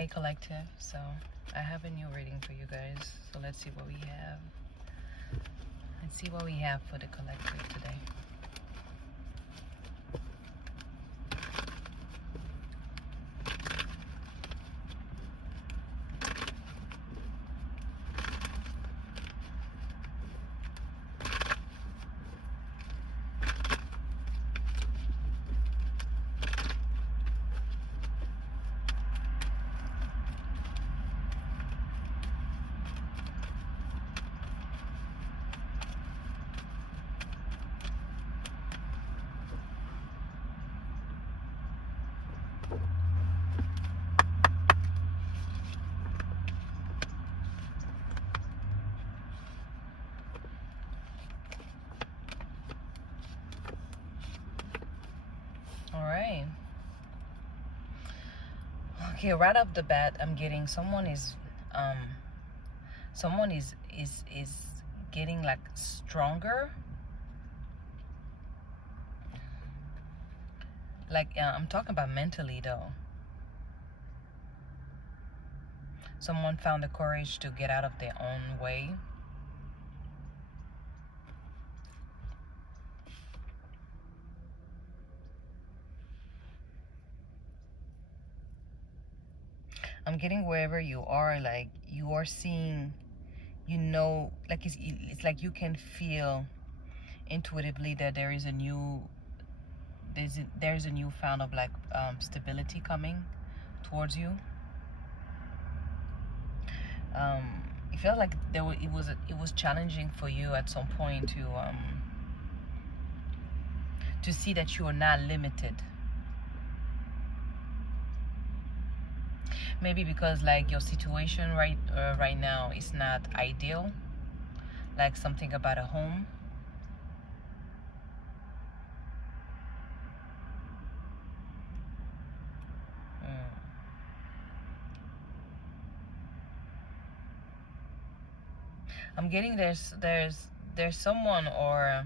Hey collective, so I have a new reading for you guys. So let's see what we have. Let's see what we have for the collective today. All right. Okay, right off the bat, I'm getting someone is getting like stronger. Like I'm talking about mentally though. Someone found the courage to get out of their own way. I'm getting wherever you are, like you are seeing, like it's like you can feel intuitively that there is a new there's a new found of like stability coming towards you. It felt like it was challenging for you at some point to see that you are not limited. Maybe because like your situation right now is not ideal, like something about a home. I'm getting there's someone or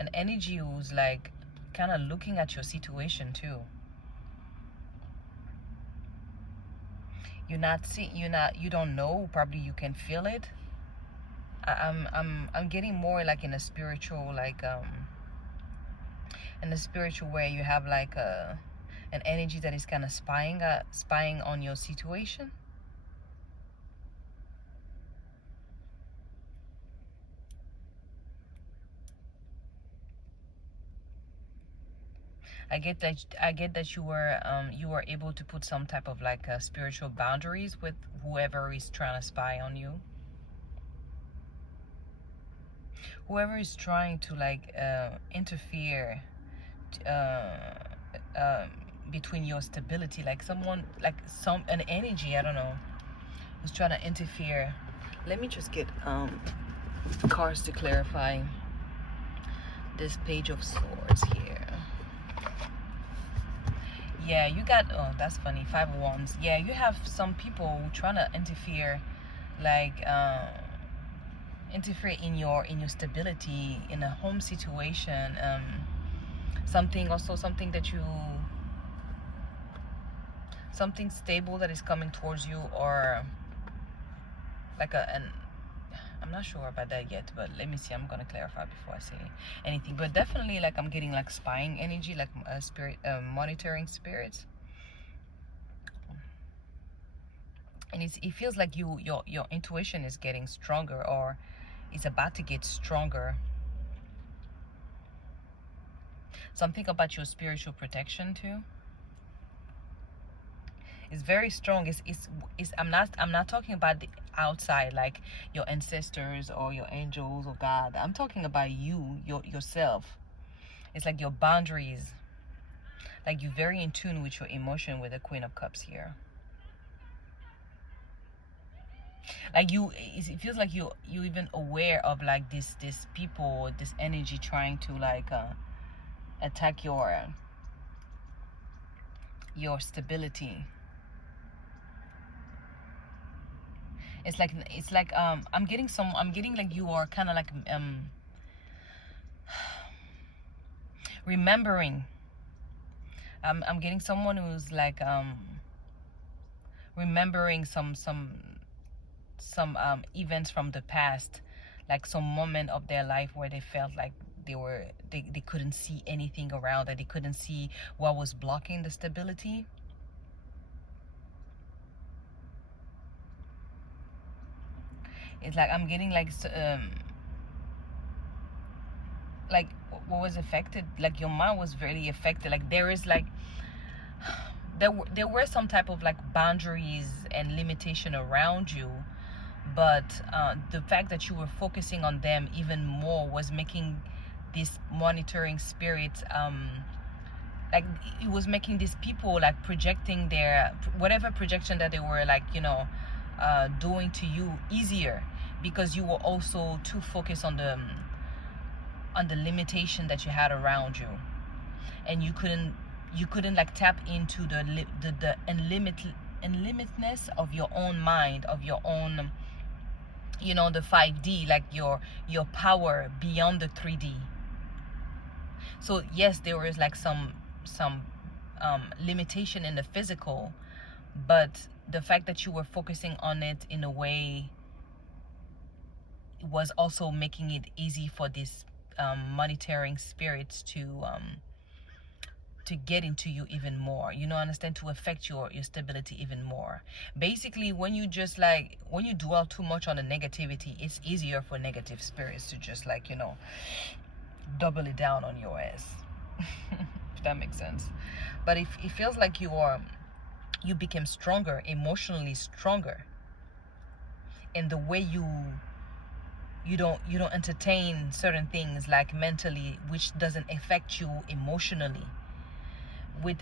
an energy who's like kind of looking at your situation too. You don't know, probably you can feel it. I'm getting more like in a spiritual, like in a spiritual way. You have like an energy that is kind of spying on your situation. I get that you were able to put some type of like spiritual boundaries with whoever is trying to spy on you. Whoever is trying to like interfere uh, uh, between your stability, like someone, like an energy, I don't know, who's trying to interfere. Let me just get cards to clarify this Page of Swords here. Yeah, you got, oh, that's funny, 5 of Wands. Yeah, you have some people trying to interfere, like interfere in your stability in a home situation. Something that you, something stable that is coming towards you, or like I'm not sure about that yet, but let me see. I'm gonna clarify before I say anything. But definitely, like I'm getting like spying energy, like spirit, monitoring spirits, and it feels like your intuition is getting stronger, or it's about to get stronger. Something about your spiritual protection too. It's very strong. It's I'm not talking about the outside, like your ancestors or your angels or God. I'm talking about yourself. It's like your boundaries. Like you're very in tune with your emotion with the Queen of Cups here. Like it feels like you even aware of like this people, this energy trying to like attack your stability. It's like I'm getting like you are kind of like remembering. I'm getting someone who's like remembering some events from the past, like some moment of their life where they felt like they couldn't see anything around, that they couldn't see what was blocking the stability. It's like I'm getting like what was affected, like your mind was really affected. Like there is like there were some type of like boundaries and limitation around you, but the fact that you were focusing on them even more was making this monitoring spirit, like it was making these people like projecting their whatever projection that they were like, doing to you easier, because you were also too focused on the limitation that you had around you, and you couldn't like tap into the unlimitedness of your own mind, of your own, the 5D, like your power beyond the 3D. So yes, there was like some limitation in the physical, but the fact that you were focusing on it in a way was also making it easy for this monitoring spirits to get into you even more, understand, to affect your stability even more. Basically, when you dwell too much on the negativity, it's easier for negative spirits to just like, double it down on your ass. If that makes sense. But if it feels like you became stronger, emotionally stronger, in the way you don't entertain certain things like mentally, which doesn't affect you emotionally, with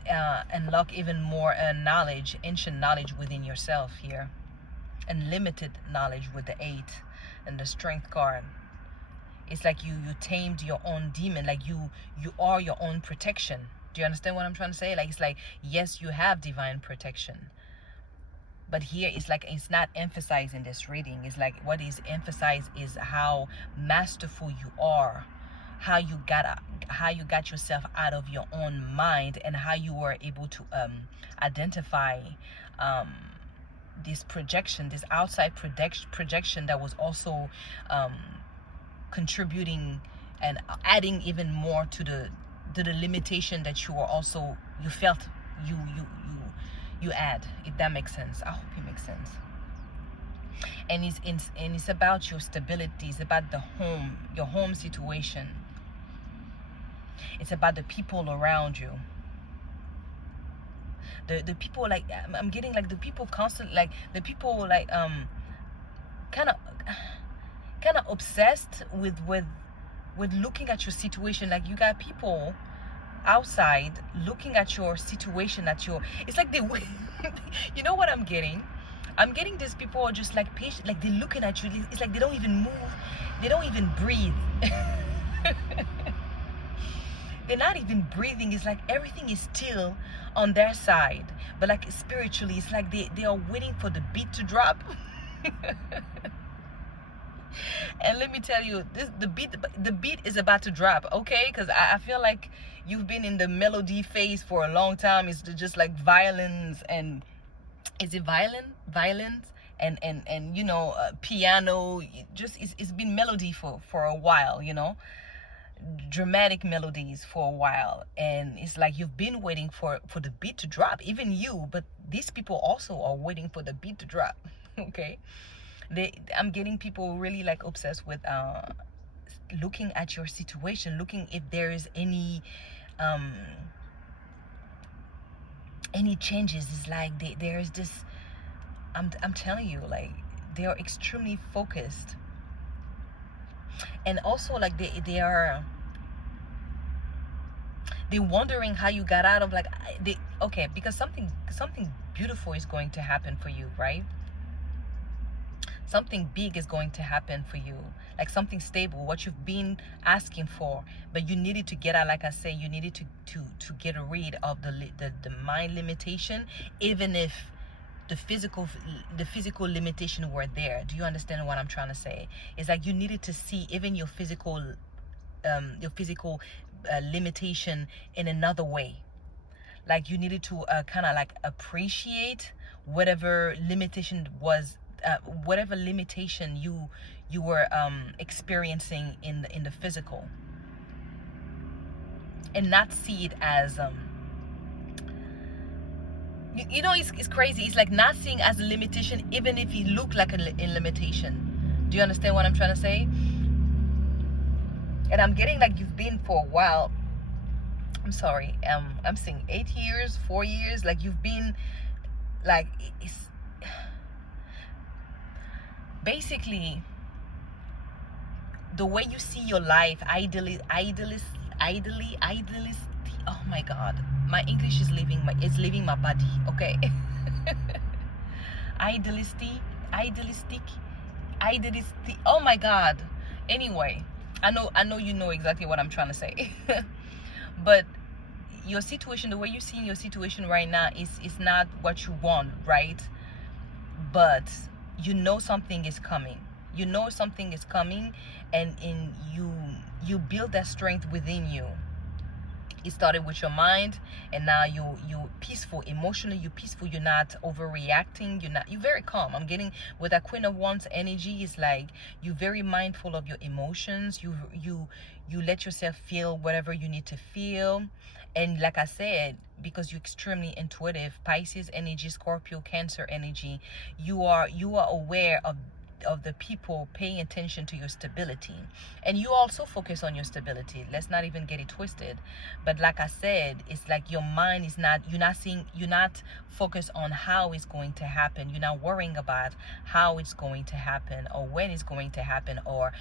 unlock even more knowledge, ancient knowledge within yourself here, and limited knowledge with the 8 and the strength card. It's like you tamed your own demon, like you are your own protection. Do you understand what I'm trying to say? Like, it's like, yes, you have divine protection, but here it's like it's not emphasized in this reading. It's like what is emphasized is how masterful you are, how you got yourself out of your own mind, and how you were able to identify this projection, this outside projection that was also contributing and adding even more to the limitation that you felt you add, if that makes sense. I hope it makes sense. And it's about your stability. It's about your home situation. It's about the people around you. The people, like, I'm getting like the people constantly, like the people like kind of obsessed with looking at your situation. Like, you got people outside looking at your situation, it's like they you know what I'm getting these people are just like patient, like they're looking at you. It's like they don't even move, they don't even breathe. They're not even breathing. It's like everything is still on their side, but like spiritually it's like they are waiting for the beat to drop. And let me tell you, the beat is about to drop, okay? Because I feel like you've been in the melody phase for a long time. It's just like violins, and is it violins and piano. It's been melody for a while, dramatic melodies for a while, and it's like you've been waiting for the beat to drop, even you, but these people also are waiting for the beat to drop. Okay, I'm getting people really like obsessed with looking at your situation, looking if there is any changes. It's like there's this, I'm telling you, like they are extremely focused, and also like they're wondering how you got out of, like, okay, because something beautiful is going to happen for you, right? Something big is going to happen for you, like something stable, what you've been asking for, but you needed to get out. Like I say, you needed to get rid of the mind limitation, even if the physical limitation were there. Do you understand what I'm trying to say? It's like you needed to see even your physical limitation in another way. Like you needed to kind of like appreciate whatever limitation was, whatever limitation you were experiencing in the physical, and not see it as you know, it's crazy. It's like not seeing as a limitation, even if it looked like a limitation. Do you understand what I'm trying to say? And I'm getting like you've been for a while. I'm sorry. I'm saying 8 years, 4 years. Like you've been like it's basically the way you see your life, idealist. Oh my God, my English is leaving my body. Okay. idealistic idealistic idealistic, oh my God. Anyway, I know you know exactly what I'm trying to say. But your situation, the way you see your situation right now is not what you want, right? But you know something is coming. You know something is coming, and in you build that strength within you. It started with your mind, and now you peaceful emotionally. You peaceful. You're not overreacting. You're very calm. I'm getting with that Queen of Wands energy. Is like you're very mindful of your emotions. You let yourself feel whatever you need to feel. And like I said, because you're extremely intuitive, Pisces energy, Scorpio, Cancer energy, you are aware of the people paying attention to your stability, and you also focus on your stability. Let's not even get it twisted. But like I said, it's like your mind is not, you're not focused on how it's going to happen. You're not worrying about how it's going to happen, or when it's going to happen, or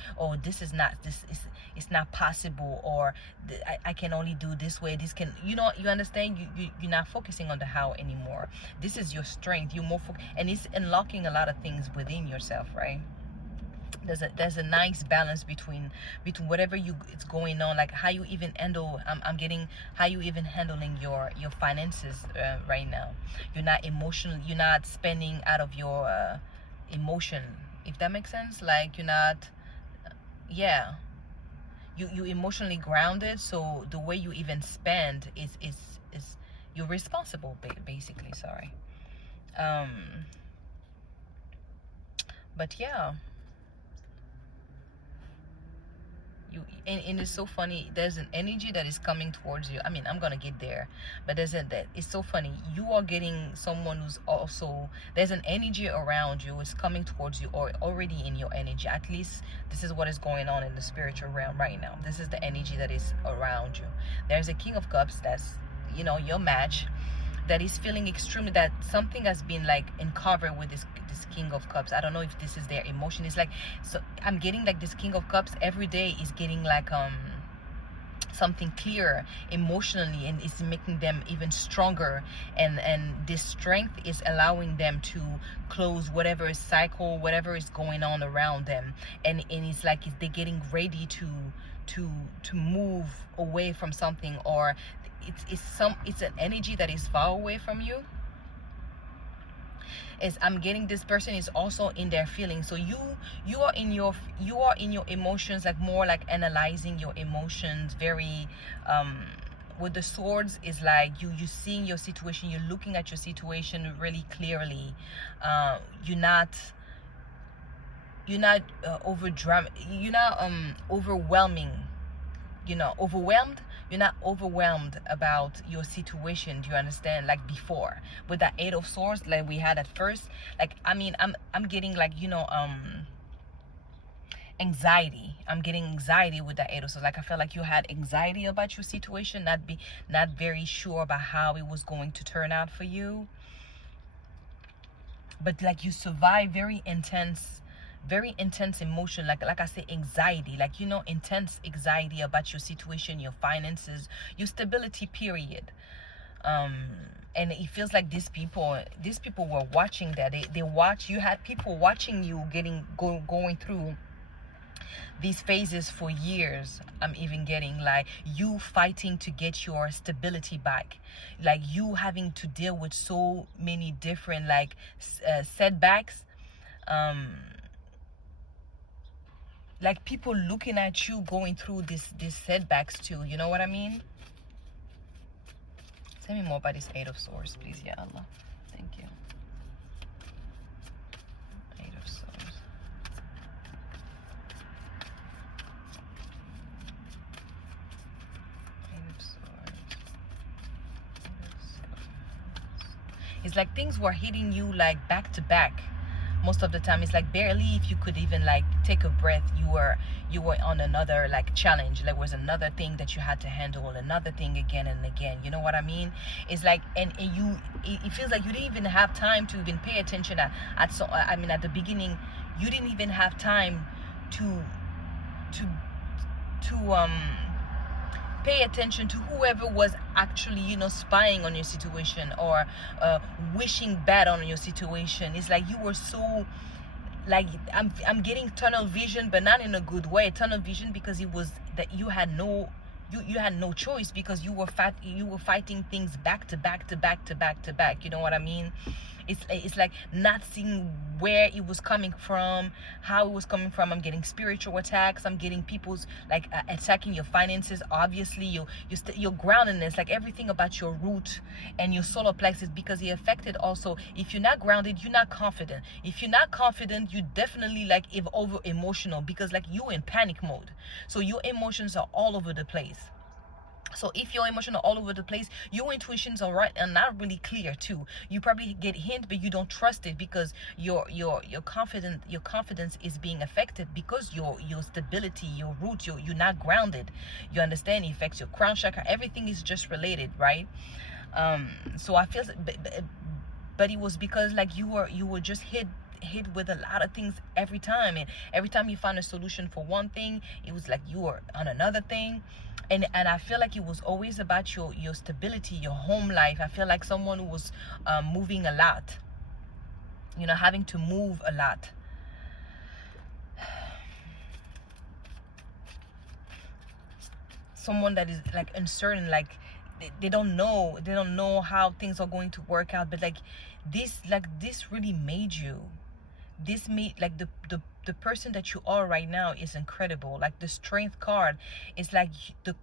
this is not, this is, it's not possible, or I can only do this way, this can, you understand. You're not focusing on the how anymore. This is your strength. You're more and it's unlocking a lot of things within yourself, right? There's a nice balance between whatever it's going on, like how you even handle, I'm getting how you even handling your finances right now. You're not emotional. You're not spending out of your emotion, if that makes sense. Like you're not, yeah, you emotionally grounded, so the way you even spend is you're responsible, basically. Sorry. um but yeah, and it's so funny. There's an energy that is coming towards you. I mean, I'm gonna get there, but that it's so funny. You are getting someone who's also, there's an energy around you. It's coming towards you, or already in your energy. At least this is what is going on in the spiritual realm right now. This is the energy that is around you. There's a King of Cups that's, your match, that is feeling extremely, that something has been like uncovered with this King of Cups. I don't know if this is their emotion. It's like, so I'm getting like this King of Cups every day is getting like something clear emotionally, and it's making them even stronger, and this strength is allowing them to close whatever is cycle, whatever is going on around them, and it's like they're getting ready to move away from something, or it's an energy that is far away from you. Is I'm getting this person is also in their feelings. So you are in your emotions, like more like analyzing your emotions very with the swords is like you seeing your situation, you're looking at your situation really clearly. You're not over drama, you're not overwhelming, overwhelmed. You're not overwhelmed about your situation. Do you understand? Like before, with that Eight of Swords, like we had at first, like I mean, I'm getting like anxiety. I'm getting anxiety with that Eight of Swords. Like I felt like you had anxiety about your situation, not very sure about how it was going to turn out for you, but like you survived very intense emotion, like I say, anxiety, like intense anxiety about your situation, your finances, your stability, period. And it feels like these people were watching that. They watch you, had people watching you going through these phases for years. I'm even getting like you fighting to get your stability back, like you having to deal with so many different like setbacks, like people looking at you going through these setbacks too. You know what I mean? Tell me more about this Eight of Swords, please. Yeah, Allah. Thank you. It's like things were hitting you like back to back. Most of the time it's like barely if you could even like take a breath, you were on another like challenge. There was another thing that you had to handle, another thing again and again. You know what I mean? It's like, and you, it feels like you didn't even have time to even pay attention at the beginning. You didn't even have time to to to pay attention to whoever was actually, spying on your situation, or wishing bad on your situation. It's like you were so, like, I'm getting tunnel vision, but not in a good way. Tunnel vision because it was that you had no choice, because you were fighting things back to back to back to back to back. You know what I mean? It's like not seeing where it was coming from, how it was coming from. I'm getting spiritual attacks. I'm getting people's like attacking your finances. Obviously, your groundedness, like everything about your root and your solar plexus, because it affected also. If you're not grounded, you're not confident. If you're not confident, you definitely like over emotional, because like you're in panic mode. So your emotions are all over the place. So if your emotions are all over the place, your intuitions are right and not really clear too. You probably get hint, but you don't trust it, because your confidence is being affected, because your stability, your root, you're not grounded. You understand? It affects your crown chakra. Everything is just related, right? So I feel, but it was because like you were just hit with a lot of things every time, and every time you found a solution for one thing, it was like you were on another thing. And I feel like it was always about your stability, your home life. I feel like someone who was moving a lot, having to move a lot. Someone that is like uncertain, like they don't know how things are going to work out. But this really made you. This made like the person that you are right now is incredible. Like the strength card is like the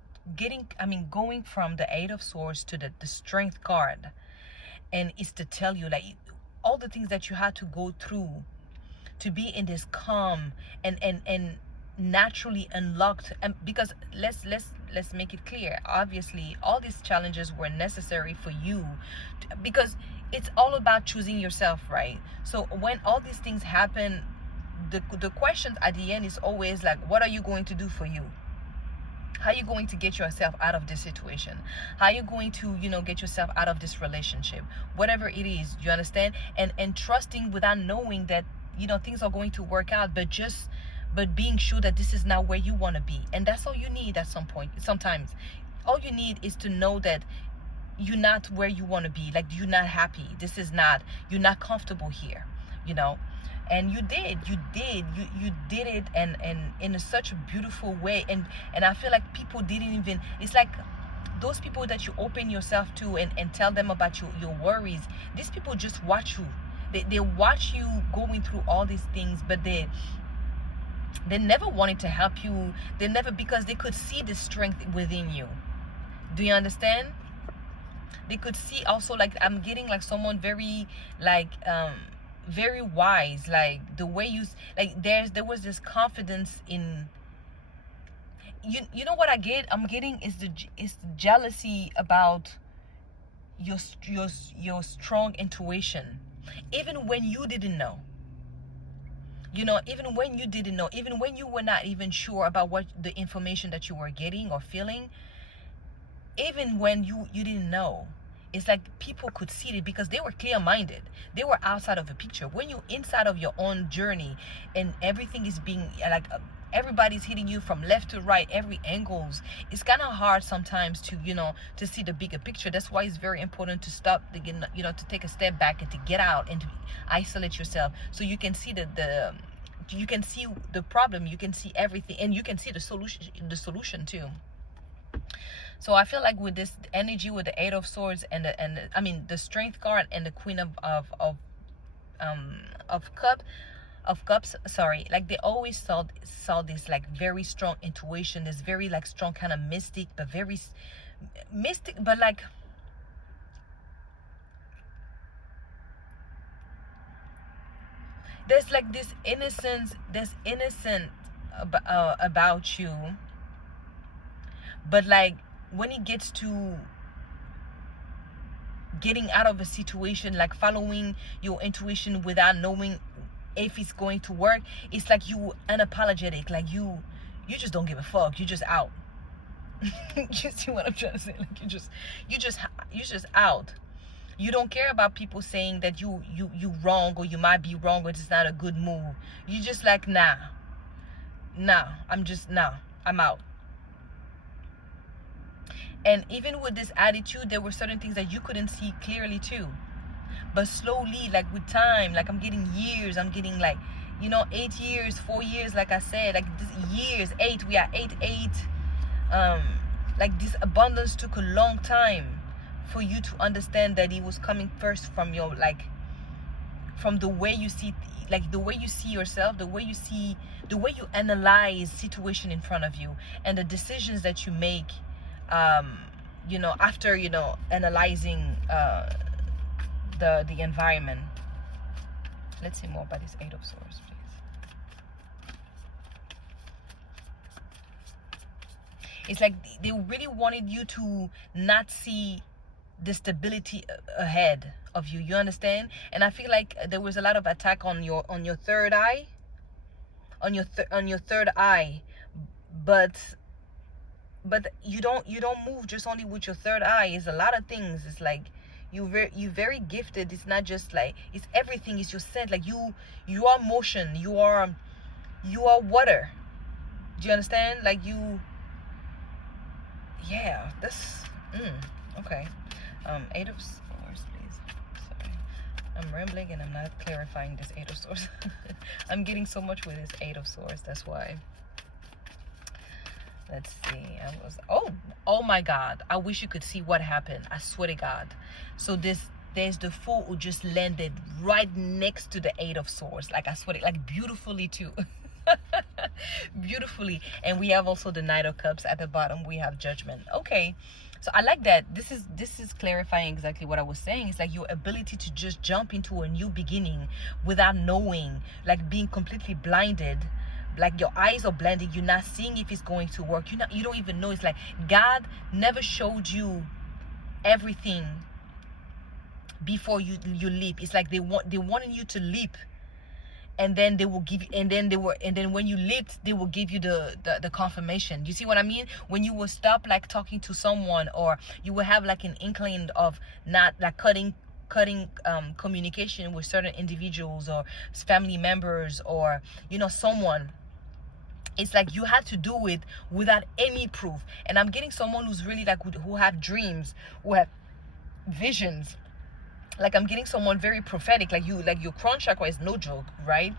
going from the 8 of Swords to the strength card, and it's to tell you like all the things that you had to go through to be in this calm and naturally unlocked. And because let's make it clear, obviously all these challenges were necessary for you because it's all about choosing yourself, right? So when all these things happen, the questions at the end is always like, what are you going to do for you? How are you going to get yourself out of this situation? How are you going to get yourself out of this relationship, whatever it is? You understand? And trusting without knowing that things are going to work out, but being sure that this is not where you want to be. And that's all you need at some point. Sometimes all you need is to know that you're not where you want to be. Like, you're not happy. You're not comfortable here, and you did it, and in such a beautiful way. And I feel like people didn't even, it's like those people that you open yourself to and tell them about your worries, these people just watch you. They watch you going through all these things, but they never wanted to help you. They never, because they could see the strength within you. Do you understand? They could see also, like, I'm getting like someone very like very wise, like the way you, like, there was this confidence in you know what I'm getting is the jealousy about your strong intuition, even when you didn't know. Even when you didn't know, even when you were not even sure about what the information that you were getting or feeling, even when you didn't know, it's like people could see it because they were clear-minded. They were outside of the picture. When you're inside of your own journey and everything is being like everybody's hitting you from left to right, every angles, it's kind of hard sometimes to to see the bigger picture. That's why it's very important to stop, to take a step back and to get out and to isolate yourself, so you can see you can see the problem, you can see everything, and you can see the solution too. So I feel like with this energy, with the 8 of Swords and the Strength card and the Queen of Cups, sorry, like they always saw this like very strong intuition, this very like strong kind of mystic, but very mystic, but like there's like this innocence, about you, but like when it gets to getting out of a situation, like following your intuition without knowing if it's going to work. It's like you unapologetic, like you just don't give a fuck, you just out. You see what I'm trying to say? Like you just out. You don't care about people saying that you wrong, or you might be wrong, or it's not a good move. You just like, nah, I'm out. And even with this attitude, there were certain things that you couldn't see clearly too. But slowly, like with time, like I'm getting years, I'm getting like, 8 years, 4 years, like I said, like this years, 8, we are 8. Like this abundance took a long time for you to understand that it was coming first from your, like, from the way you see, like the way you see yourself, the way you analyze situation in front of you, and the decisions that you make, after, analyzing the environment. Let's see more about this 8 of Swords, please. It's like they really wanted you to not see the stability ahead of you. You understand? And I feel like there was a lot of attack on your third eye, on your third eye, but you don't move just only with your third eye. It's a lot of things. It's like you very gifted. It's not just like, it's everything. It's your scent. Like you are motion. You are water. Do you understand? Like yeah, this okay. 8 of Swords, please. Sorry, I'm rambling and I'm not clarifying this 8 of Swords. I'm getting so much with this 8 of Swords, that's why. Let's see. Oh my God, I wish you could see what happened. I swear to God. So there's the Fool who just landed right next to the 8 of Swords. Like, I swear to, like, beautifully too. Beautifully. And we have also the Knight of Cups at the bottom. We have Judgment. Okay, so I like that. This is clarifying exactly what I was saying. It's like your ability to just jump into a new beginning without knowing, like being completely blinded, like your eyes are blinded. You're not seeing if it's going to work. You don't even know. It's like God never showed you everything before you leap. It's like they wanted you to leap, and then they will give you, and then when you leaped, they will give you the confirmation. You see what I mean? When you will stop like talking to someone, or you will have like an inkling of not like cutting communication with certain individuals or family members, or someone, it's like you had to do it without any proof. And I'm getting someone who's really like, who have dreams, who have visions. Like, I'm getting someone very prophetic, like your crown chakra is no joke, right?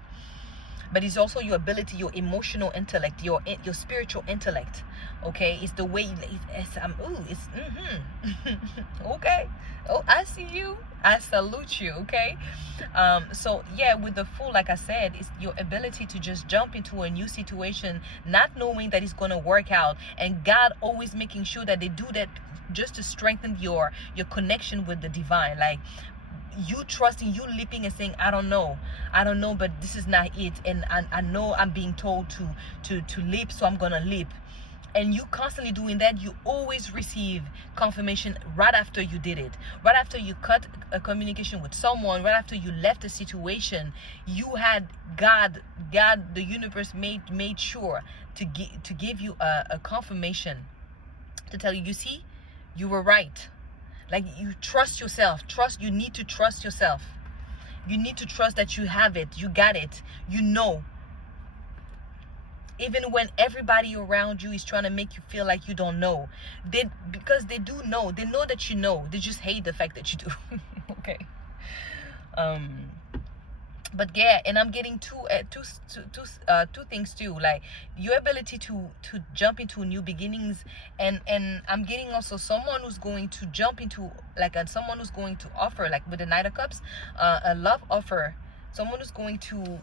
But it's also your ability, your emotional intellect, your spiritual intellect. Okay, it's the way okay. Oh, I see you. I salute you. Okay. So yeah, with the Fool, like I said, it's your ability to just jump into a new situation, not knowing that it's gonna work out, and God always making sure that they do that just to strengthen your connection with the divine. Like, you trusting, you leaping and saying, I don't know, but this is not it, and I know I'm being told to leap, so I'm gonna leap. And you constantly doing that, you always receive confirmation right after you did it, right after you cut a communication with someone, right after you left a situation. You had God, the universe made sure to give you a confirmation, to tell you, you see, you were right. Like, you trust yourself. You need to trust yourself. You need to trust that you have it. You got it. Even when everybody around you is trying to make you feel like you don't know. Because they do know. They know that you know. They just hate the fact that you do. Okay. But yeah, and I'm getting two things too, like your ability to jump into new beginnings, and I'm getting also someone who's going to jump into like someone who's going to offer, like with the Knight of Cups, a love offer. Someone who's going to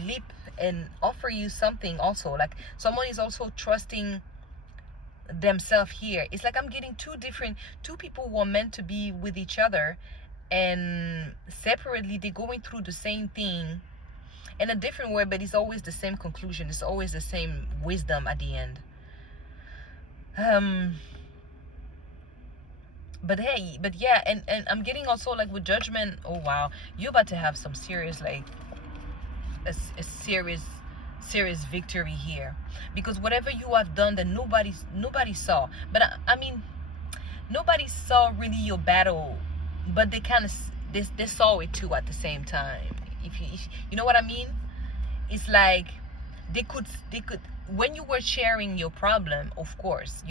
leap and offer you something also. Like, someone is also trusting themselves here. It's like I'm getting two people who are meant to be with each other, and separately they're going through the same thing in a different way, but it's always the same conclusion. It's always the same wisdom at the end. But hey, but yeah, and I'm getting also like with judgment. Oh wow, you're about to have some serious like a serious victory here, because whatever you have done that nobody saw. But I mean, nobody saw really your battle, but they kind of they saw it too at the same time. If you know what I mean, it's like they could when you were sharing your problem, of course,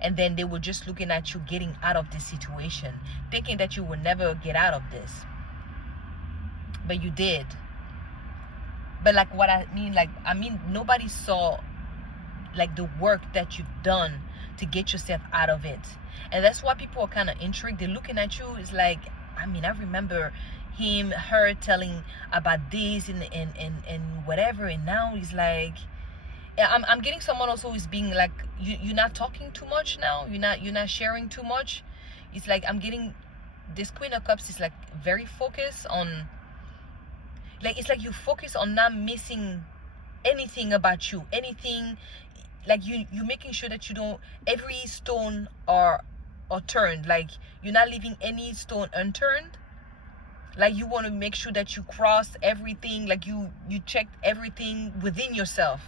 and then they were just looking at you getting out of this situation, thinking that you would never get out of this, but you did. But like what I mean, nobody saw like the work that you've done to get yourself out of it. And that's why people are kind of intrigued. They're looking at you. It's like, I mean, I remember her telling about this and whatever, and now he's like, yeah, I'm getting someone also who's being like, you're not talking too much now, you're not sharing too much. It's like I'm getting this Queen of Cups is like very focused on, like, it's like you focus on not missing anything about you, anything, like you making sure that you don't, every stone or turned, like you're not leaving any stone unturned. Like you want to make sure that you cross everything, like you checked everything within yourself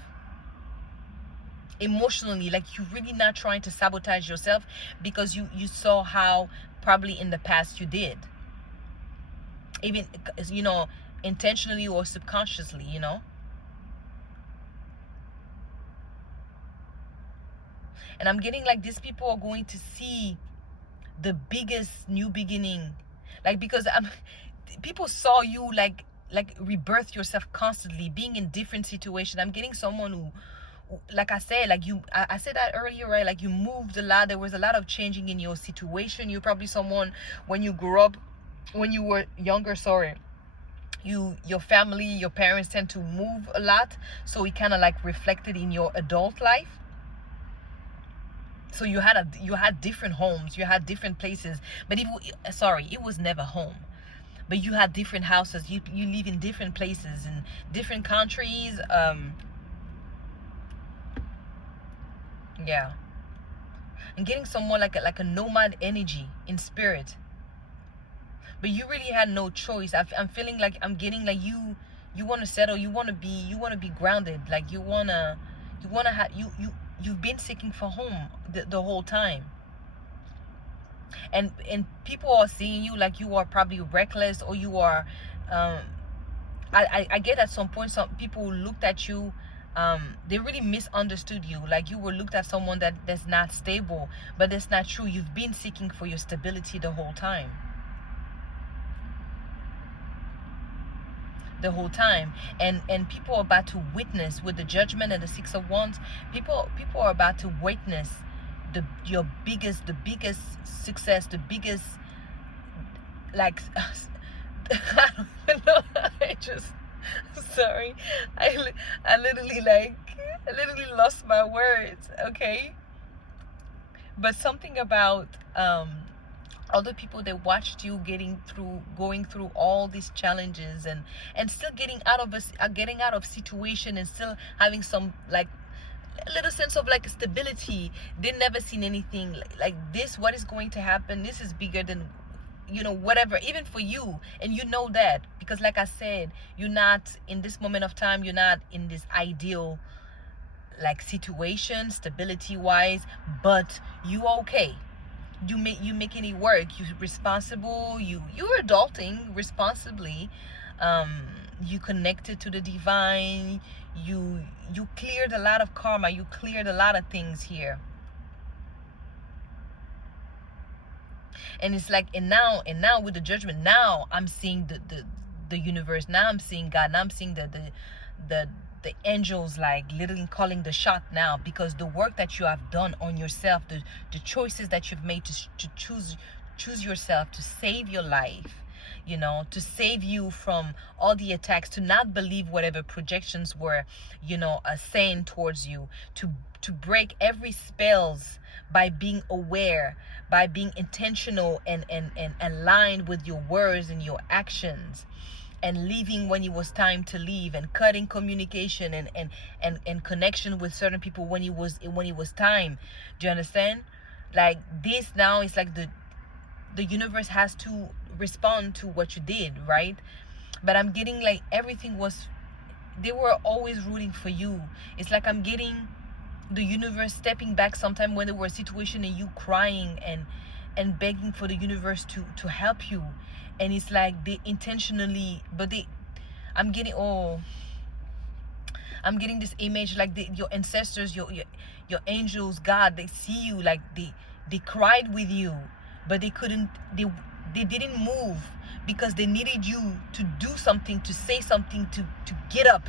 emotionally, like you're really not trying to sabotage yourself, because you saw how probably in the past you did, even intentionally or subconsciously. And I'm getting like these people are going to see the biggest new beginning, like, because people saw you like rebirth yourself constantly, being in different situations. I'm getting someone who, like I said, like I said that earlier, right? Like you moved a lot. There was a lot of changing in your situation. You're probably someone, when you grew up, when you were younger, sorry, your family, your parents tend to move a lot, so it kind of like reflected in your adult life. So you had different homes, you had different places, but it was never home. But you had different houses. You live in different places in different countries. Yeah, and getting someone like a nomad energy in spirit. But you really had no choice. I'm feeling like I'm getting like you want to settle. You want to be grounded. Like you wanna have you've been seeking for home the whole time. And people are seeing you like you are probably reckless, or you are I get at some point some people looked at you, they really misunderstood you, like you were looked at someone that's not stable, but that's not true. You've been seeking for your stability the whole time, and people are about to witness with the Judgment and the Six of Wands. People are about to witness the biggest success, the biggest, like, I don't even know. I just, sorry, I literally lost my words. Okay, but something about other people that watched you going through all these challenges, and still getting out of situation, and still having some like a little sense of like stability. They never seen anything like this. What is going to happen? This is bigger than whatever, even for you. And you know that, because like I said, you're not in this moment of time, you're not in this ideal like situation stability wise, but you okay. You making it work. You're responsible. You're adulting responsibly. um you connected to the divine. You cleared a lot of karma. You cleared a lot of things here. And it's like, and now with the Judgment, now I'm seeing the universe. Now I'm seeing God. Now I'm seeing the angels like literally calling the shot now, because the work that you have done on yourself, the choices that you've made to choose yourself, to save your life, to save you from all the attacks, to not believe whatever projections were saying towards you, to break every spells by being aware, by being intentional and aligned with your words and your actions, and leaving when it was time to leave, and cutting communication and connection with certain people when it was time. Do you understand? Like this now is like the universe has to respond to what you did, right? But I'm getting like everything was, they were always rooting for you. It's like I'm getting the universe stepping back sometime when there were a situation and you crying and begging for the universe to help you. And it's like they intentionally, but they, I'm getting, oh, I'm getting this image like your ancestors, your angels, God, they see you, like they cried with you, but they couldn't, they didn't move because they needed you to do something, to say something, to get up,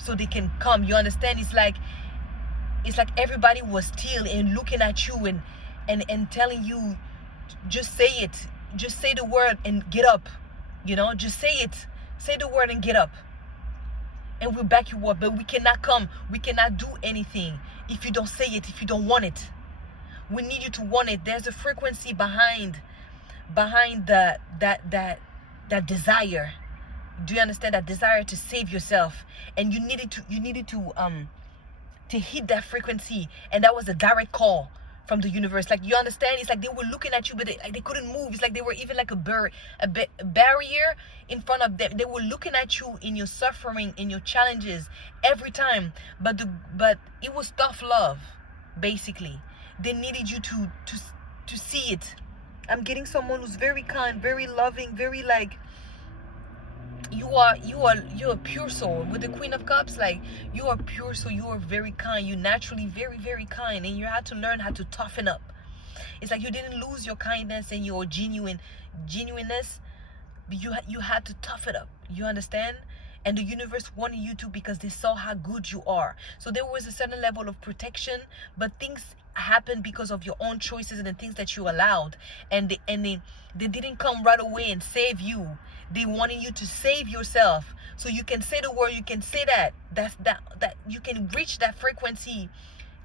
so they can come. You understand? It's like everybody was still and looking at you and telling you, just say it, just say the word and get up, just say it, say the word and get up, and we'll back you up. But we cannot come, we cannot do anything if you don't say it, if you don't want it. We need you to want it. There's a frequency behind that desire. Do you understand? That desire to save yourself, and you needed to hit that frequency, and that was a direct call from the universe. Like, you understand? It's like they were looking at you, but they couldn't move. It's like they were even like a barrier in front of them. They were looking at you in your suffering, in your challenges every time, but it was tough love, basically. They needed you to see it. I'm getting someone who's very kind, very loving, very like, you're a pure soul with the Queen of Cups. Like, you are pure soul, you are very kind, you naturally very, very kind, and you had to learn how to toughen up. It's like you didn't lose your kindness and your genuineness, but you had to tough it up. You understand? And the universe wanted you to, because they saw how good you are. So there was a certain level of protection, but things happened because of your own choices and the things that you allowed, and they didn't come right away and save you. They wanted you to save yourself, so you can say the word, you can say that you can reach that frequency.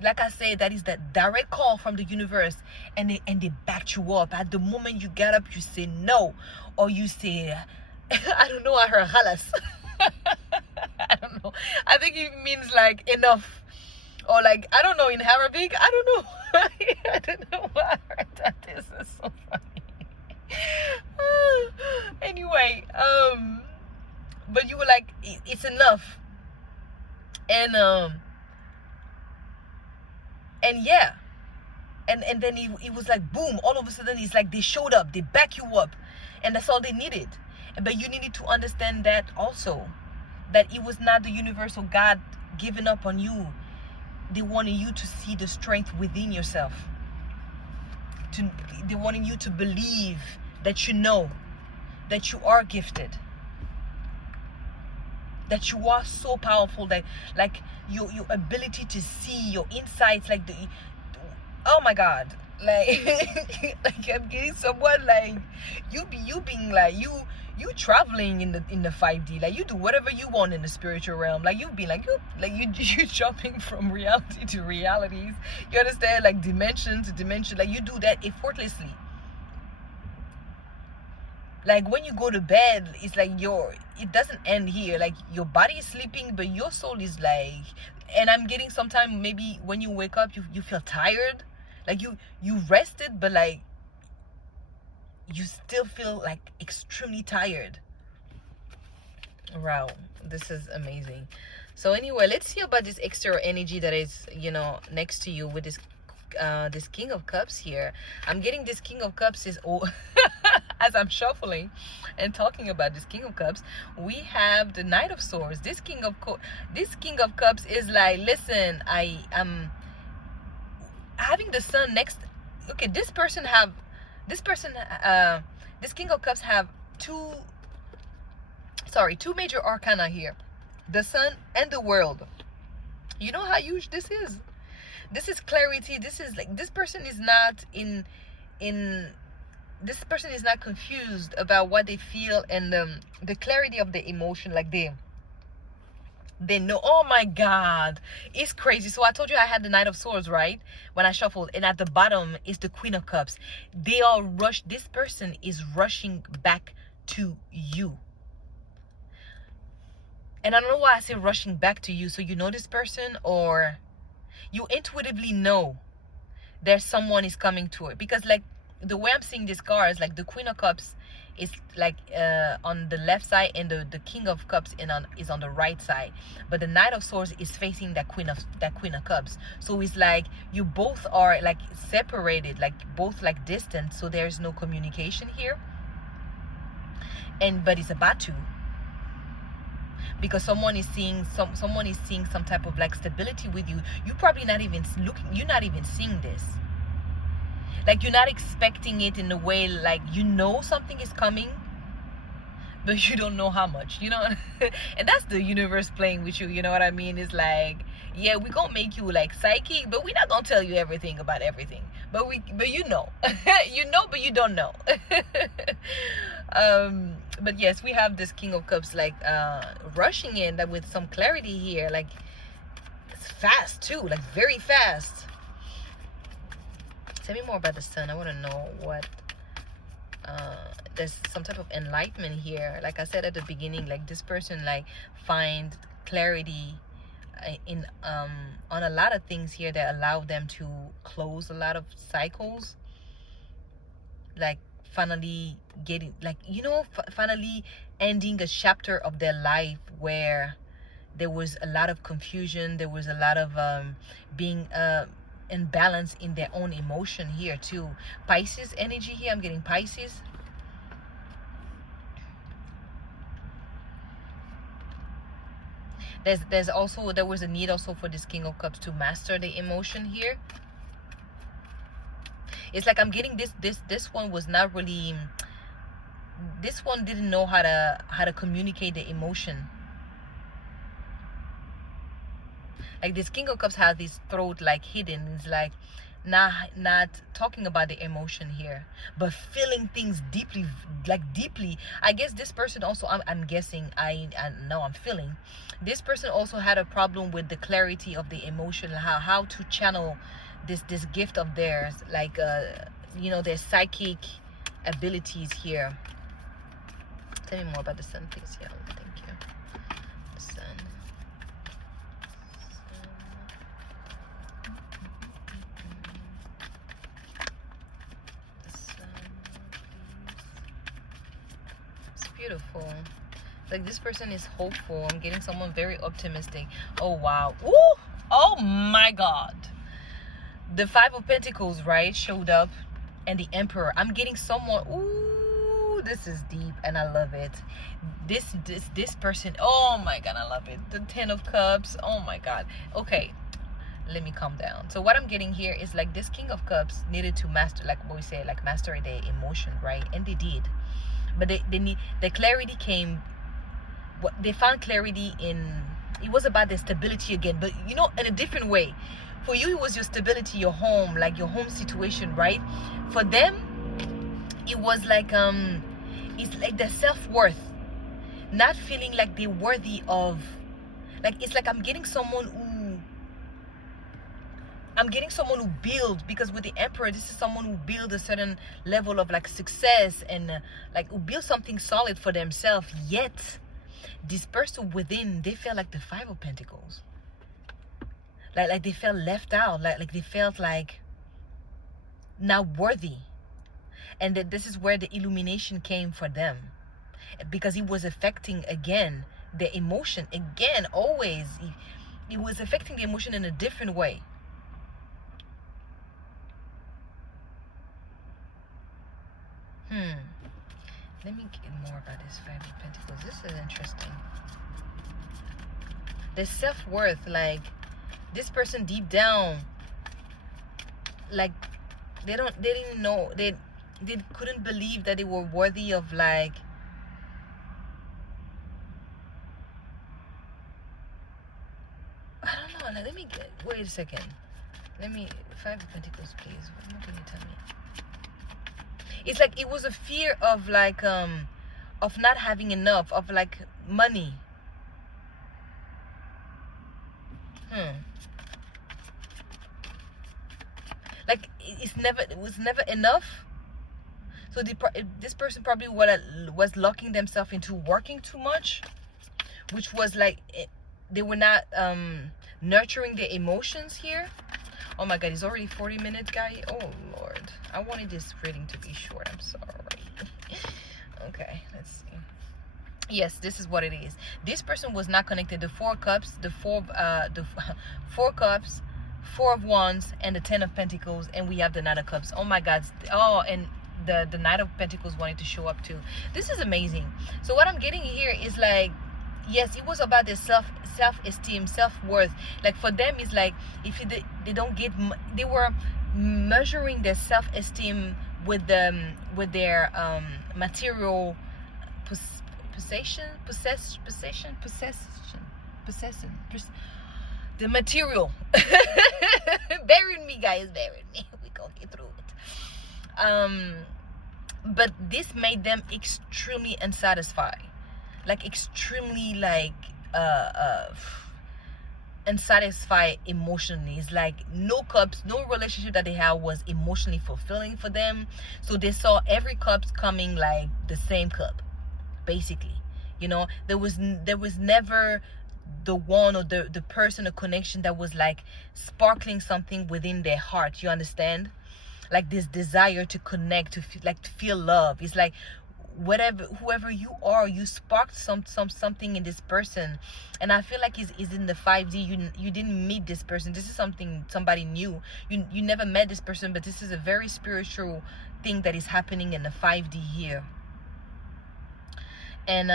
Like I said, that is that direct call from the universe, and they backed you up. At the moment you get up, you say no, or you say I don't know, I heard halas. I don't know, I think it means like enough, or like, I don't know, in Arabic, I don't know. I don't know why I heard that. This is so funny. Anyway, but you were like, it's enough. And yeah, and then it was like boom, all of a sudden it's like they showed up, they back you up, and that's all they needed. But you needed to understand that also, that it was not the universal God giving up on you. They wanted you to see the strength within yourself. They wanted you to believe that that you are gifted, that you are so powerful, that like your ability to see, your insights, like oh my God, like like I'm getting someone like you being like you traveling in the 5D, like you do whatever you want in the spiritual realm, like you be like you jumping from reality to realities, you understand, like dimension to dimension, like you do that effortlessly. Like when you go to bed, it's like it doesn't end here. Like your body is sleeping, but your soul is like, and I'm getting sometimes maybe when you wake up, you feel tired. Like you rested, but like you still feel like extremely tired. Wow, this is amazing. So anyway, let's see about this extra energy that is, next to you with this King of Cups here. I'm getting this King of Cups is as I'm shuffling and talking about this King of Cups, we have the Knight of Swords. This King of Cups is like, listen, I am having the sun next. Okay, this King of Cups have two major arcana here, the sun and the world. You know how huge this is? This is clarity. This is like, this person is not this person is not confused about what they feel, and the clarity of the emotion, like they know. Oh my God, it's crazy. So I told you I had the Knight of Swords, right, when I shuffled, and at the bottom is the Queen of Cups. They all rush. This person is rushing back to you. And I don't know why I say rushing back to you. So you know this person, or you intuitively know there's someone is coming to it, because like the way I'm seeing this card is like the Queen of Cups is like on the left side, and the King of Cups is on the right side, but the Knight of Swords is facing that Queen of Cups. So it's like you both are like separated, like both like distant, so there's no communication here. But it's about to, because someone is seeing some type of like stability with you. You're probably not even looking, you're not even seeing this, like you're not expecting it in a way, like you know something is coming, but you don't know how much, you know. And that's the universe playing with you, you know what I mean? It's like, yeah, we're gonna make you like psychic, but we're not gonna tell you everything about everything, but you know. You know, but you don't know. But yes, we have this King of Cups like rushing in, like with some clarity here, like it's fast too, like very fast. Tell me more about the Sun. I want to know what there's some type of enlightenment here. Like I said at the beginning, like this person like find clarity in on a lot of things here that allow them to close a lot of cycles, like finally getting, like, you know, finally ending a chapter of their life where there was a lot of confusion, there was a lot of being imbalance in their own emotion here too. Pisces energy here, I'm getting Pisces. There's also, there was a need also for this King of Cups to master the emotion here. It's like I'm getting this one was not really, this one didn't know how to communicate the emotion. Like this King of Cups has his throat like hidden. It's like not talking about the emotion here, but feeling things deeply, like deeply. I guess this person also, I'm guessing, I know I'm feeling, this person also had a problem with the clarity of the emotion, how to channel this gift of theirs, like you know, their psychic abilities here. Tell me more about the Sun, please. Yeah, thank you. The Sun. The Sun, please. It's beautiful. Like this person is hopeful. I'm getting someone very optimistic. Oh wow. Ooh! Oh my God. The Five of Pentacles, right, showed up, and the Emperor. I'm getting someone. Ooh, this is deep, and I love it. This person. Oh my God, I love it. The Ten of Cups. Oh my God. Okay, let me calm down. So what I'm getting here is like this King of Cups needed to master, like what we say, like master their emotion, right? And they did, but they need the clarity came. What they found clarity in, it was about the stability again, but you know, in a different way. For you, it was your stability, your home, like your home situation, right? For them, it was like it's like their self-worth, not feeling like they're worthy of, like, it's like I'm getting someone who builds, because with the Emperor, this is someone who builds a certain level of like success, and like who build something solid for themselves, yet this person within, they felt like the Five of Pentacles. Like they felt left out, like they felt like not worthy. And that this is where the illumination came for them, because it was affecting again the emotion again. Always it was affecting the emotion in a different way. Let me get more about this Five of Pentacles. This is interesting. The self-worth, like this person deep down, like they didn't know, they couldn't believe that they were worthy of, like, I don't know. Like, let me get, wait a second. Let me, Five of Pentacles, please. What more can you tell me? It's like it was a fear of like of not having enough, of like money. Like it was never enough. So this person probably was locking themselves into working too much, which was like they were not nurturing their emotions here. Oh my god, it's already 40 minutes, guys. Oh lord, I wanted this reading to be short. I'm sorry. Okay, let's see. Yes, this is what it is. This person was not connected. The four cups, the four cups, four of wands, and the 10 of pentacles, and we have the 9 of cups. Oh my god. Oh, and the Knight of Pentacles wanted to show up too. This is amazing. So what I'm getting here is like, yes, it was about their self-esteem, self-worth. Like for them, it's like if they don't get, they were measuring their self-esteem with their material possession, the material. Bear with me, guys, bear with me. We gonna get through it. But this made them extremely unsatisfied, like extremely like unsatisfied emotionally. It's like no cups, no relationship that they had was emotionally fulfilling for them. So they saw every cups coming like the same cup, basically. You know, there was never the one or the person or connection that was like sparkling something within their heart. You understand? Like this desire to connect, to feel love. It's like whoever you are, you sparked something in this person. And I feel like is in the 5D. You didn't meet this person. This is somebody new. You never met this person, but this is a very spiritual thing that is happening in the 5D here. And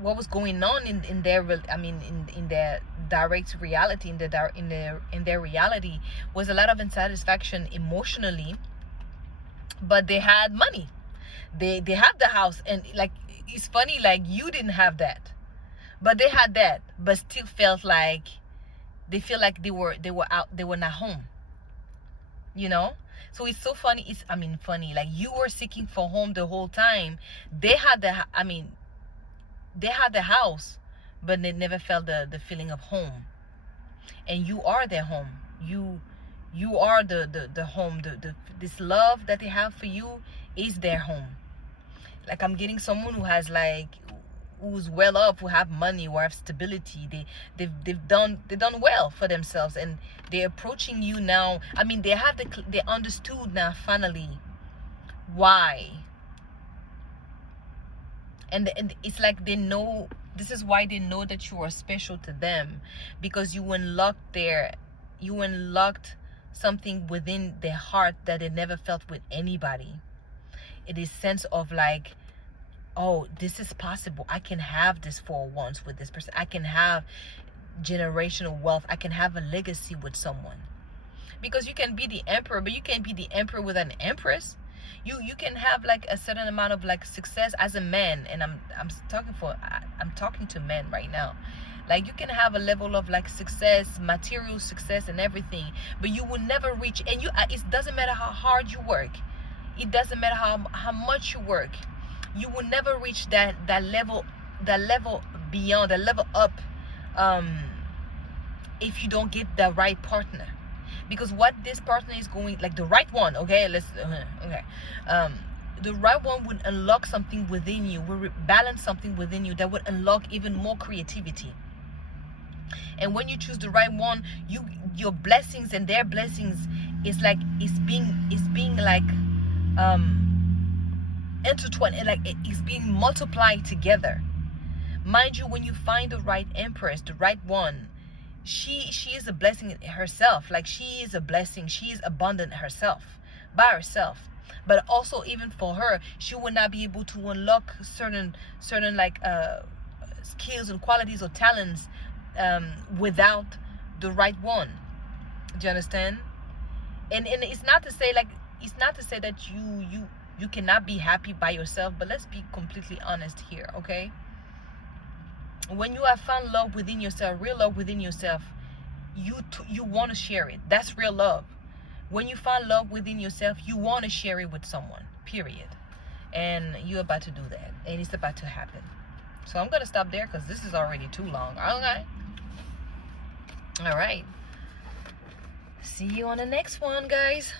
what was going on in their, I mean, in their direct reality, in their reality, was a lot of unsatisfaction emotionally. But they had money, they have the house, and like it's funny, like you didn't have that, but they had that, but still felt like they feel like they were not home. You know, so it's so funny. Funny, like you were seeking for home the whole time. They had the house, but they never felt the feeling of home. And you are their home. You are the home. This love that they have for you is their home. Like I'm getting someone who has who's well off, who have money, who have stability. They've done well for themselves, and they're approaching you now. I mean, they understood now finally why. And it's like they know, this is why they know that you are special to them, because you unlocked something within their heart that they never felt with anybody. It is sense of like, oh, this is possible. I can have this for once with this person. I can have generational wealth. I can have a legacy with someone. Because you can be the emperor, but you can't be the emperor with an empress. You can have like a certain amount of like success as a man, and I'm talking to men right now. Like you can have a level of like success, material success and everything, but you will never reach, and it doesn't matter how hard you work. It doesn't matter how much you work. You will never reach that level beyond, that level up, if you don't get the right partner. Because what this partner is going, like the right one, okay, the right one would unlock something within you, will balance something within you that would unlock even more creativity. And when you choose the right one, your blessings and their blessings is like it's being like intertwined, and like it's being multiplied together. Mind you, when you find the right empress, the right one, she is a blessing herself. Like she is a blessing. She is abundant herself, by herself. But also, even for her, she will not be able to unlock certain like skills and qualities or talents without the right one. Do you understand? And it's not to say that you cannot be happy by yourself, but let's be completely honest here, okay? When you have found love within yourself, real love within yourself, you want to share it. That's real love. When you find love within yourself, you want to share it with someone, period. And you're about to do that, and it's about to happen. So I'm going to stop there because this is already too long. Okay? All right. See you on the next one, guys.